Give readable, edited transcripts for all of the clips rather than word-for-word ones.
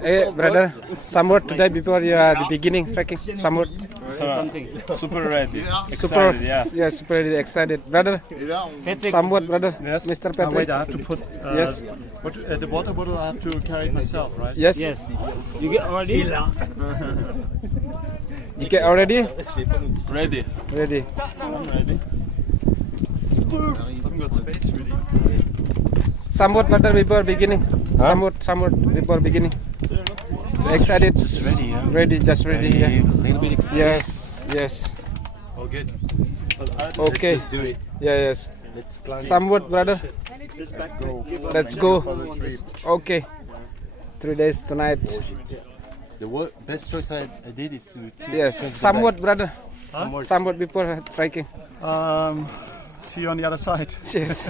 Hey, brother, some word today before the beginning trekking. Some word. Something. Super ready. Super, Excited, yeah. super excited, brother. Some word, brother. Yes. Mr. Wait, Patrick. I have to put Yes. the water bottle. I have to carry it myself, right? Yes. Yes. You get already? You get already? Ready. Ready. I'm ready. Haven't got space really. Some word, brother, before beginning. Some word before beginning. Excited. Just ready, yeah. Ready, just ready. A Yeah. little bit excited. Yes. Oh, good. Okay. Let's just do it. Yeah, yes. Let's plan Some word, brother. go. Let's go. Okay. 3 days tonight. The best choice I did is to Yes. Some word, brother. Some word before trekking. See you on the other side. Yes.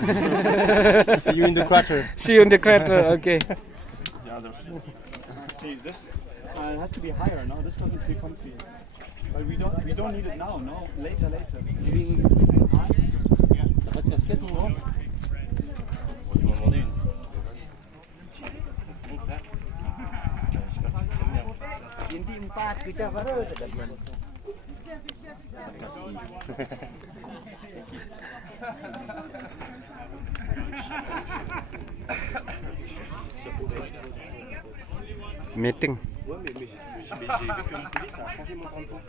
see you in the crater. See you in the crater. Okay. See this? It has to be higher. No, this doesn't feel comfy. But we don't need it now. No, later. Maybe Pas de casquette, non? On va lui en demander une. Meeting. Ouais, mais j'ai vu que Montpellier, ça a changé mon temps de temps.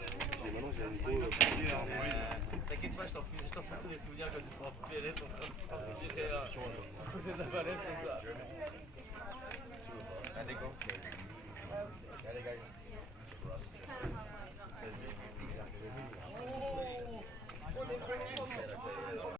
Et maintenant, j'ai un niveau. T'inquiète pas, je t'en ferai tous les souvenirs quand tu seras repéré parce que j'étais sur les Avalès comme ça. Allez, go. Allez, guys.